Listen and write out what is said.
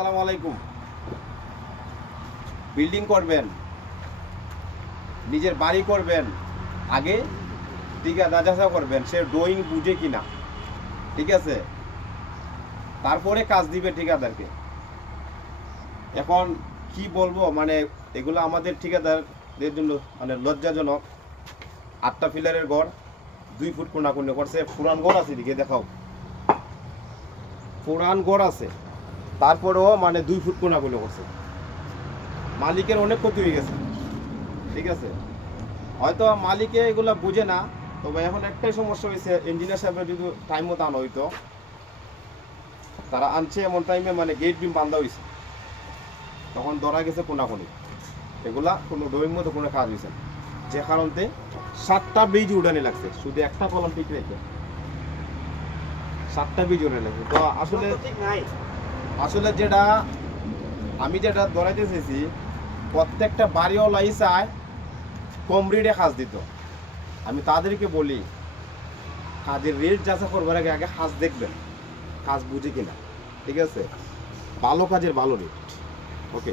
আসসালামু আলাইকুম। বিল্ডিং করবেন, নিজের বাড়ি করবেন, আগে ঠিকাদার যাচাই করবেন সে ড্রয়িং বুঝে কিনা, ঠিক আছে? তারপরে কাজ দিবে ঠিকাদারকে। এখন কি বলবো, মানে এগুলো আমাদের ঠিকাদারদের জন্য মানে লজ্জাজনক। 8টা পিলারের ঘর 2 ফুট কোনাকুনি করছে। পুরান ঘর আছে, দিকে দেখাও, পুরান ঘর আছে, তারপরেও মানে 2 ফুট কোনাকুনি করছে। মালিকের অনেক ক্ষতি হয়ে গেছে, ঠিক আছে? হয়তো মালিকে এগুলো বুঝে না, তবে এখন একটাই সমস্যা হয়েছে, ইঞ্জিনিয়ার সাহেবের যদি টাইম মতো আনা হইতো, তারা আনছে এমন টাইমে মানে গেট বিম বান্ধা হয়েছে, তখন ধরা গেছে কোনাকুনি। এগুলা কোনো ড্রয়িং মতো কোনো কাজ হয়েছে, যে কারণতে 7টা বীজ উড়ানি লাগছে, শুধু একটা কলম ঠিক রেখে 7টা বীজ উড়ানি লাগছে। তো আসলে যেটা আমি যেটা ধরাইতে চেয়েছি, প্রত্যেকটা বাড়িওয়ালাই চায় কম রেটে কাজ দিত। আমি তাদেরকে বলি, কাজের রেট যাচাই করবার আগে আগে কাজ দেখবেন, কাজ বুঝে কিনা, ঠিক আছে? ভালো কাজের ভালো রেট। ওকে।